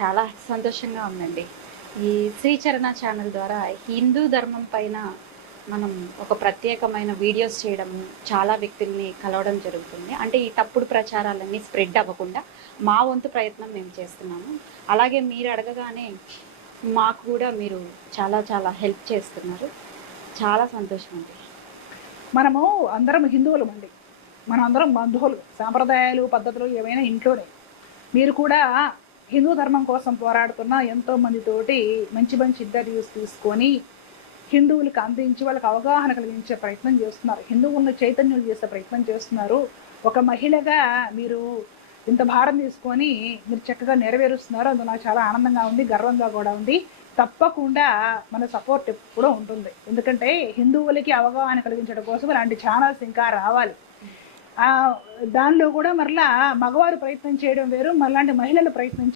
చాలా సంతోషంగా ఉందండి. ఈ శ్రీచరణ ఛానల్ ద్వారా హిందూ ధర్మం పైన మనం ఒక ప్రత్యేకమైన వీడియోస్ చేయడము, చాలా వ్యక్తుల్ని కలవడం జరుగుతుంది. అంటే ఈ తప్పుడు ప్రచారాలన్నీ స్ప్రెడ్ అవ్వకుండా మా వంతు ప్రయత్నం మేము చేస్తున్నాము. అలాగే మీరు అడగగానే మాకు కూడా మీరు చాలా చాలా హెల్ప్ చేస్తున్నారు. చాలా సంతోషం అండి. మనము అందరం హిందువులమండి. మనం అందరం బంధువులు. సాంప్రదాయాలు, పద్ధతులు ఏవైనా ఇంట్లోనే. మీరు కూడా హిందూ ధర్మం కోసం పోరాడుతున్న ఎంతో మందితోటి మంచి మంచి ఇంటర్వ్యూస్ తీసుకొని హిందువులకు అందించి వాళ్ళకి అవగాహన కలిగించే ప్రయత్నం చేస్తున్నారు. హిందువులను చైతన్యం చేసే ప్రయత్నం చేస్తున్నారు. ఒక మహిళగా మీరు ఇంత భారం తీసుకొని మీరు చక్కగా నెరవేరుస్తున్నారు. అందులో నాకు చాలా ఆనందంగా ఉంది, గర్వంగా కూడా ఉంది. తప్పకుండా మన సపోర్ట్ ఎప్పుడూ ఉంటుంది. ఎందుకంటే హిందువులకి అవగాహన కలిగించడం కోసం ఇలాంటి ఛానల్స్ ఇంకా రావాలి. దానిలో కూడా మరలా మగవారు ప్రయత్నం చేయడం వేరు, మళ్ళాంటి మహిళలు ప్రయత్నం